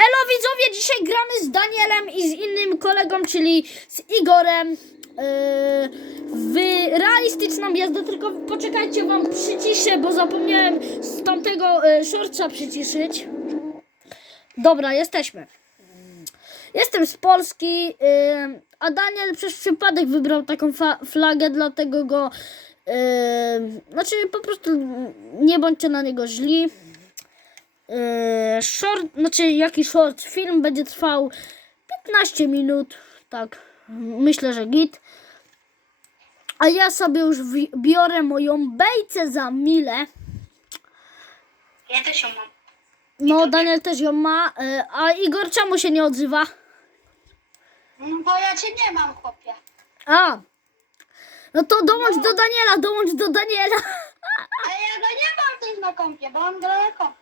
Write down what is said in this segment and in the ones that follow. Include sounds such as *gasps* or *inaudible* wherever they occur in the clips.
Elo widzowie, dzisiaj gramy z Danielem i z innym kolegą, czyli z Igorem yy, w realistyczną jazdę, tylko poczekajcie, wam przyciszę, bo zapomniałem z tamtego yy, shortsa przyciszyć. Dobra, jesteśmy. Jestem z Polski, yy, a Daniel przez przypadek wybrał taką flagę, dlatego go... Znaczy po prostu nie bądźcie na niego źli. Yy, short, znaczy jaki short film będzie trwał 15 minut, tak, myślę, że git. A ja sobie już biorę moją bejcę za milę. Ja też ją mam. No, Daniel też ją ma, yy, a Igor czemu się nie odzywa? No bo ja cię nie mam, chłopie. A, no to dołącz do Daniela, dołącz do Daniela. Ale ja go nie mam też na kompie, bo on gra na kompie.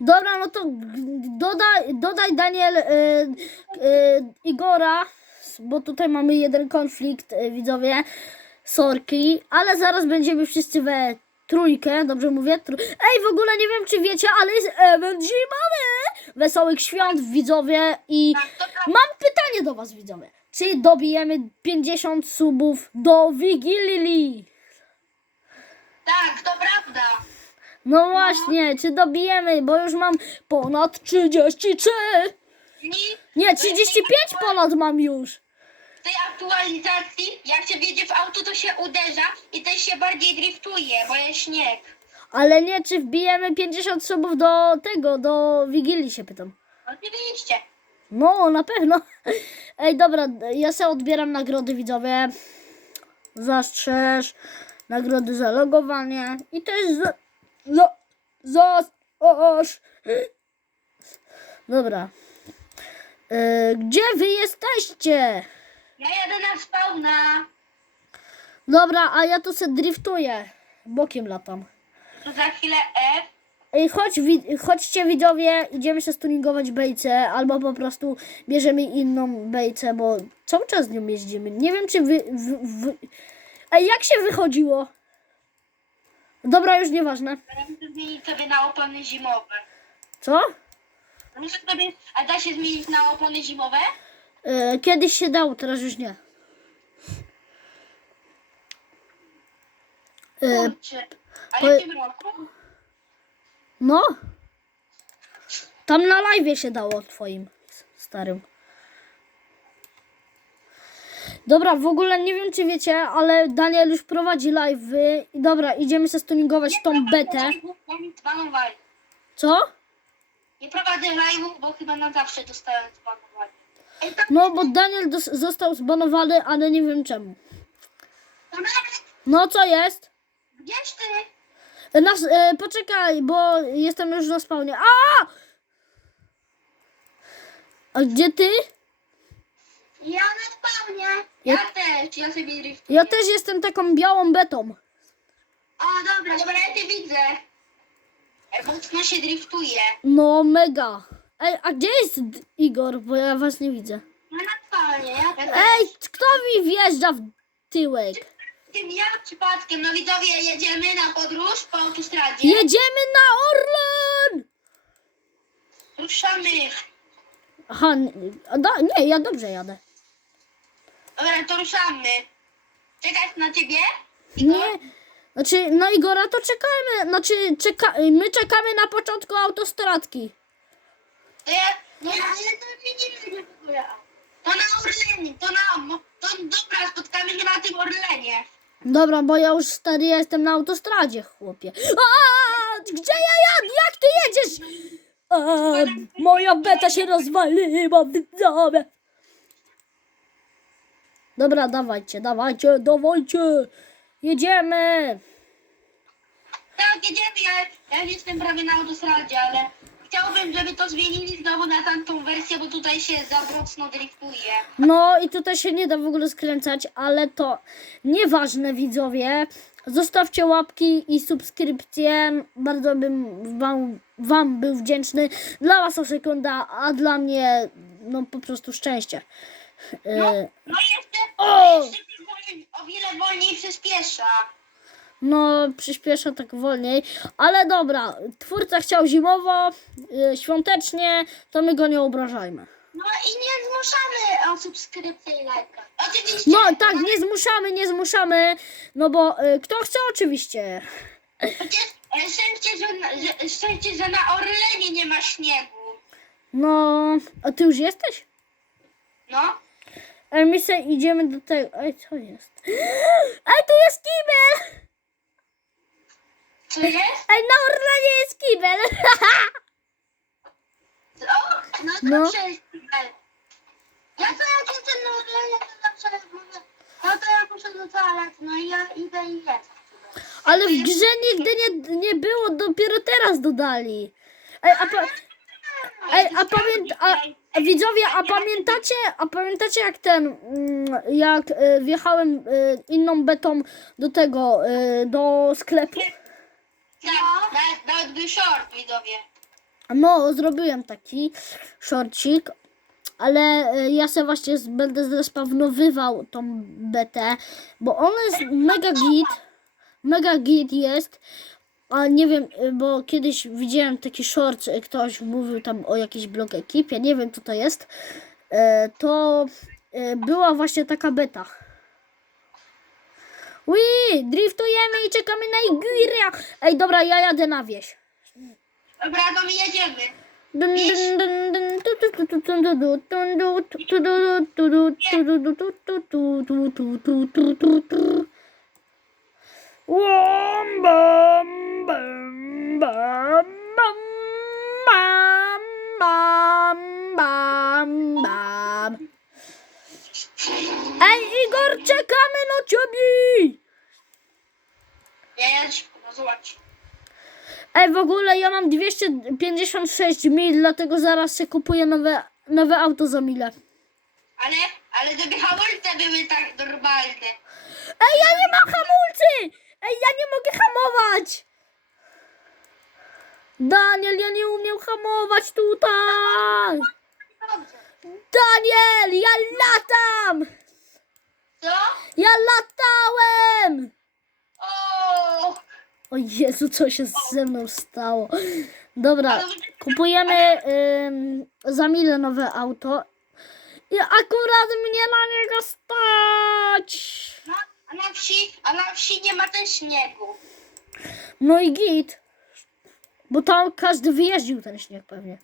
Dobra, no to dodaj, dodaj Daniel y, y, Igora, bo tutaj mamy jeden konflikt, y, widzowie, sorki, ale zaraz będziemy wszyscy we trójkę, dobrze mówię? Tr Ej, w ogóle nie wiem, czy wiecie, ale jest event zimowy! Wesołych świąt, widzowie, i Tak, mam pytanie do was, widzowie. Czy dobijemy 50 subów do Wigilii? Tak, to prawda. No właśnie, czy dobijemy, bo już mam ponad 33. I Nie, 35 ponad mam już. w tej aktualizacji, jak się wjedzie w auto, to się uderza i też się bardziej driftuje, bo jest śnieg. Ale nie, czy wbijemy 50 subów do tego, do Wigilii się pytam. Oczywiście. No, na pewno. Ej, dobra, ja sobie odbieram nagrody widzowie. Zastrzeż, nagrody za logowanie i też za... za... Zastrzeż. Dobra. E, gdzie wy jesteście? Ja jadę na spawna. Dobra, a ja tu se driftuję. Bokiem latam. To za chwilę F. Ej, chodź, wi- chodźcie widzowie, idziemy się stuningować bejce, albo po prostu bierzemy inną bejcę, bo cały czas z nią jeździmy. Nie wiem, czy wy... wy, wy... Ej, jak się wychodziło? Dobra, już nieważne. Ale muszę zmienić sobie na opony zimowe. Co? Muszę sobie... A da się zmienić na opony zimowe? E, kiedyś się dało, teraz już nie. E, Kurczę. A po- w jakim roku? no. Tam na live się dało twoim starym. Dobra, w ogóle nie wiem czy wiecie, ale Daniel już prowadzi live. Dobra, idziemy się stuningować tą betę. Zbanowali. Co? Nie prowadzę live'u, bo chyba na zawsze dostałem to No, bo Daniel został zbanowany, ale nie wiem czemu. No, co jest? gdzieś ty? E, Nas, e, poczekaj, bo jestem już na spawnie. A! A gdzie ty? Ja na spawnie. Ja- Ja, też, ja sobie driftuję. Ja też jestem taką białą betą. O, dobra, dobra, ja cię widzę. Ej, mocno się driftuje. No, mega. Ej, a gdzie jest D- Igor? Bo ja was nie widzę. No na spawnie, ja też. Ej, kto mi wjeżdża w tyłek? Tym ja przypadkiem, no widzowie, jedziemy na podróż po autostradzie. Jedziemy na Orlen! Ruszamy. Aha, nie, a do, nie, ja dobrze jadę. Dobra, to ruszamy. Czekać na ciebie? Nie, znaczy na Igora to czekamy, znaczy czeka, my czekamy na początku autostradki. To ja, nie, ale to nie w ogóle. To na Orlenie, to na, to dobra, spotkamy się na tym Orlenie. Dobra, bo ja już stary jestem na autostradzie, chłopie. A, gdzie ja jadę? Jak ty jedziesz? A, moja beta się rozwaliła, widzowie. Dobra, dawajcie, dawajcie, dawajcie. Jedziemy. Tak, jedziemy, ja, ja już jestem prawie na autostradzie, ale chciałbym, żeby to zmienili znowu na tamtą wersję, bo tutaj się za mocno driftuje. No i tutaj się nie da w ogóle skręcać, ale to nieważne widzowie. Zostawcie łapki i subskrypcje. Bardzo bym wam, wam był wdzięczny. Dla was to sekunda, a dla mnie no po prostu szczęście. No, E, no jeszcze, O! jeszcze wolniej- o wiele wolniej przyspiesza. No, przyspiesza tak wolniej. Ale dobra, twórca chciał zimowo, y, świątecznie, to my go nie obrażajmy. No i nie zmuszamy o subskrypcję i lajka. Oczywiście. No tak, nie zmuszamy, nie zmuszamy, no bo y, kto chce oczywiście. Chociaż e, szczęście, że, na- że, szczęście, że na Orlenie nie ma śniegu. No, a ty już jesteś? No. Ej, my se idziemy do tego. Ej, co jest? *gasps* Ej, tu jest kibel! Co jest? Ej, na Orlanie jest kibel! *laughs* O, no to No. dobrze jest kibel. Ja to jak jestem na Orlenie, to zawsze mówię, no to ja muszę do toalety, no i ja idę i jest. Ale w grze nigdy nie, nie było, dopiero teraz dodali. Ej, a, pa, ej, a, pamięt, a widzowie, a pamiętacie, a pamiętacie jak ten, mm, jak y, wjechałem y, inną betą do tego, do sklepu? Tak, nawet, nawet był short, widzowie. No, zrobiłem taki shortcik, ale ja se właśnie będę zrespawnowywał tą betę, bo ona jest mega git, mega git jest, a nie wiem, y, bo kiedyś widziałem taki short, y, ktoś mówił tam o jakiejś blog ekipie, nie wiem co to jest, y, to y, była właśnie taka beta. Ui, driftujemy i czekamy na Igura. Ej, dobra, ja jadę na wieś. Dobra, to my jedziemy. Dun, bam, bam, bam, bam, bam, bam. Ej, Igor, czekamy na ciebie! Jedź, no zobacz. Ej, w ogóle ja mam 256 mil, dlatego zaraz się kupuję nowe, nowe auto za mile. Ale, ale gdyby hamulce były tak normalne. Ej, ja nie mam hamulca! Daniel, ja nie umiem hamować tutaj! Daniel, ja latam! Co? Ja latałem! O! O Jezu, co się ze mną stało? Dobra, kupujemy ym, za mile nowe auto. I akurat mnie na niego stać! No, a na wsi, a na wsi nie ma też śniegu. No i git. Bo tam każdy wyjeździł ten śnieg pewnie.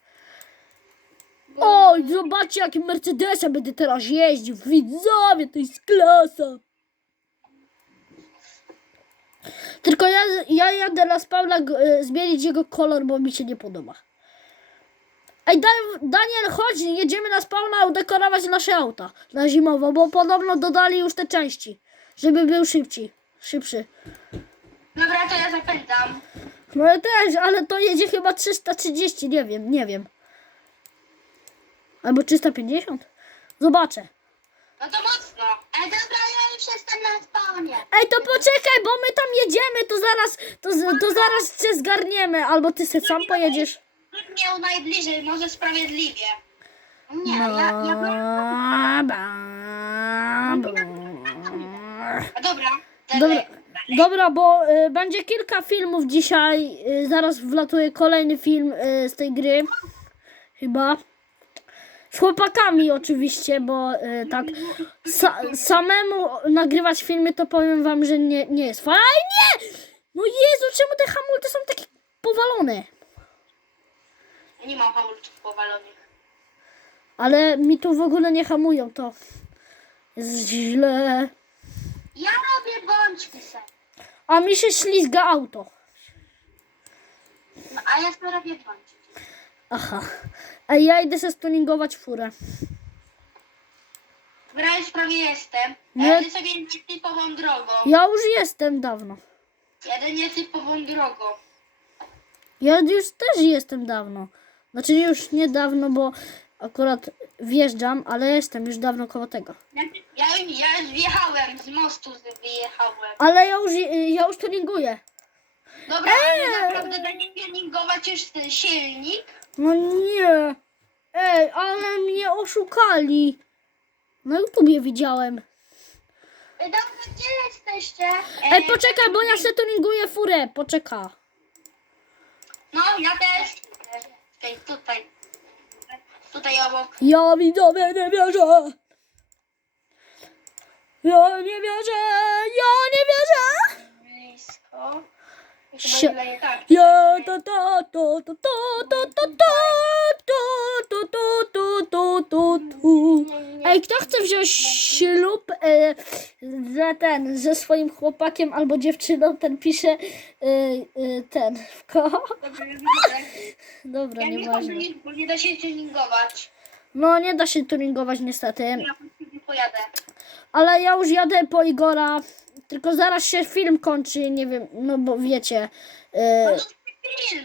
Oj, zobaczcie jakim Mercedesem będę teraz jeździł. Widzowie, to jest klasa. Tylko ja, ja jadę na Paula y, zmienić jego kolor, bo mi się nie podoba. Ej, Dan, Daniel, chodź, jedziemy na spawna udekorować nasze auta na zimowo, bo podobno dodali już te części, żeby był szybciej, szybszy. Dobra, to ja zapędzam. No ja też, ale to jedzie chyba 330, nie wiem, nie wiem. Albo 350? Zobaczę. No to mocno. Ej, dobra, ja już jestem na spawnie. Ej, to poczekaj, bo my tam jedziemy, to zaraz, to, z- to zaraz cię zgarniemy, albo ty se sam pojedziesz. Rzut miał najbliżej, może sprawiedliwie. Nie, ja, ja byłem... Ba, ba, ba. A dobra, Dobra. Dobra, bo y, będzie kilka filmów dzisiaj. Y, zaraz wlatuje kolejny film y, z tej gry. Chyba. Z chłopakami oczywiście, bo y, tak sa, samemu nagrywać filmy to powiem wam, że nie, nie jest fajnie. No Jezu, czemu te hamulce są takie powalone? Ja nie mam hamulców powalonych. Ale mi tu w ogóle nie hamują, to jest źle. Ja robię bączki se. A mi się ślizga auto. No, a ja sobie robię. Aha. A ja idę se stuningować furę. Dobra, już prawie jestem. Nie. Jadę sobie nietypową drogą. Ja już jestem dawno. Jadę nietypową drogą. Ja już też jestem dawno. Znaczy już niedawno, bo akurat wjeżdżam, ale jestem już dawno koło tego. Ja, ja, już- ja już wjechałem, z mostu wyjechałem. Ale ja już, ja już tuninguję. Dobra, Eee! ale naprawdę da nie tuningować już ten silnik. No nie. Ej, ale mnie oszukali. Na YouTubie widziałem. Ej, dobra, gdzie jesteście? Ej, poczekaj, bo ja se tuninguję furę, poczeka. No, ja też. Tutaj, tutaj. Tutaj obok. Ja widzowie nie wierzę. Ja nie wierzę, ja nie wierzę. Blisko. I Sie- Chyba leje tak. Ja to to to to to to to to Ej, kto chce wziąć ślub e, za ten, ze swoim chłopakiem albo dziewczyną, ten pisze e, e, ten w ko. Dobrze, widzę. *laughs* Dobra, Ja nie nieważne. chodzę, nie, bo nie da się tuningować. No, nie da się tuningować niestety. Ja po pojadę. Ale ja już jadę po Igora. Tylko zaraz się film kończy, nie wiem, no bo wiecie. e, No to film.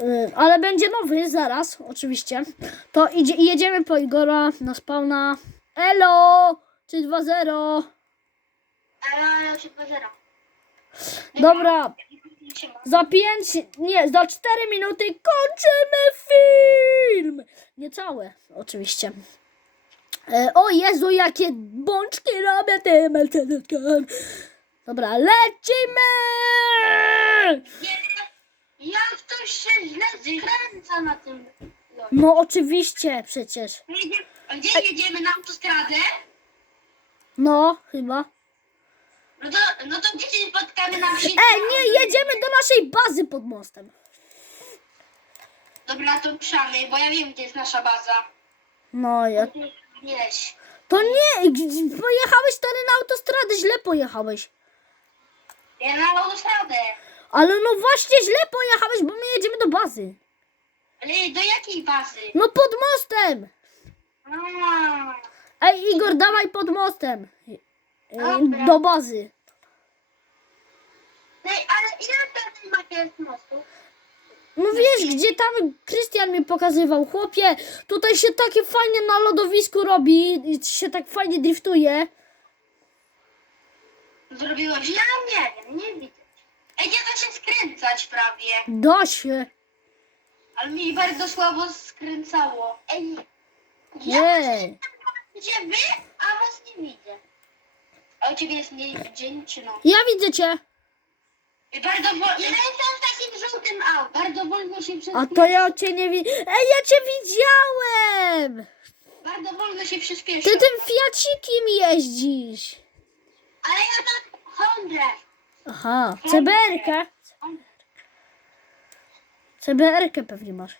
E, ale będzie nowy zaraz, oczywiście. To idzie, jedziemy po Igora na spawna. Elo! 3-2-0. Ale ja się pozieram. Dobra, za 5, nie, za 4 minuty kończymy film! Niecałe, oczywiście. E, o Jezu, jakie bączki robię tym. Dobra, lecimy! Jak ktoś się źle skręca na tym. No oczywiście, przecież. Jedzie- A gdzie jedziemy na autostradę? No, chyba. No to, no to gdzie się spotkamy na wsi? Ej, nie, jedziemy do naszej bazy pod mostem. Dobra, to przamy, bo ja wiem, gdzie jest nasza baza. No, ja... To nie, g- pojechałeś wtedy na autostradę, źle pojechałeś. Ja na autostradę. Ale no właśnie źle pojechałeś, bo my jedziemy do bazy. Ale do jakiej bazy? No pod mostem! A, Ej, Igor, dawaj pod mostem. Ej, Dobra. Do bazy. Ej, ale ile tutaj macie z mostu? No wiesz, gdzie tam Krystian mi pokazywał. Chłopie, tutaj się takie fajnie na lodowisku robi, i się tak fajnie driftuje. Zrobiłeś? Ja nie wiem, nie widzę. Ej, nie da się skręcać prawie. Da się. Ale mi bardzo słabo skręcało. Ej, Jej. gdzie wy, a was nie widzę. A u ciebie jest nie, dzień czy noc? Ja widzę cię. I bardzo wolno. Ja jestem w takim żółtym autem. Bardzo wolno się przez... A to ja cię nie widzę. Ej, ja cię widziałem! Bardzo wolno się. Ty tym fiacikiem jeździsz. Ale ja tak Hondę. Aha, CBR-kę. CBR-kę pewnie masz.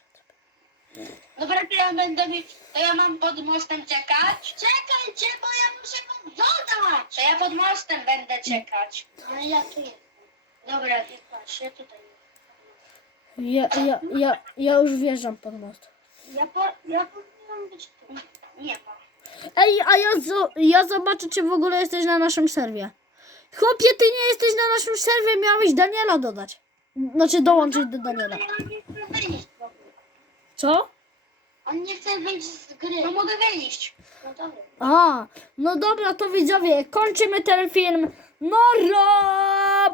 Dobra, to ja będę mieć... To ja mam pod mostem czekać? Czekajcie, bo ja muszę wam dodać. To ja pod mostem będę czekać. Ale ja tu jestem. Dobra, ty patrz, ja tutaj Ja, ja, ja, ja już wjeżdżam pod most. Ja, po, ja powinnam być tu. Nie ma. Ej, a ja, zo, ja zobaczę, czy w ogóle jesteś na naszym serwie. Chłopie, ty nie jesteś na naszym serwie, miałeś Daniela dodać. Znaczy dołączyć do Daniela. Ale on nie chce wyjść w ogóle. Co? On nie chce wyjść z gry. No mogę wyjść. No dobra. A, no dobra, to widzowie, kończymy ten film. No raz!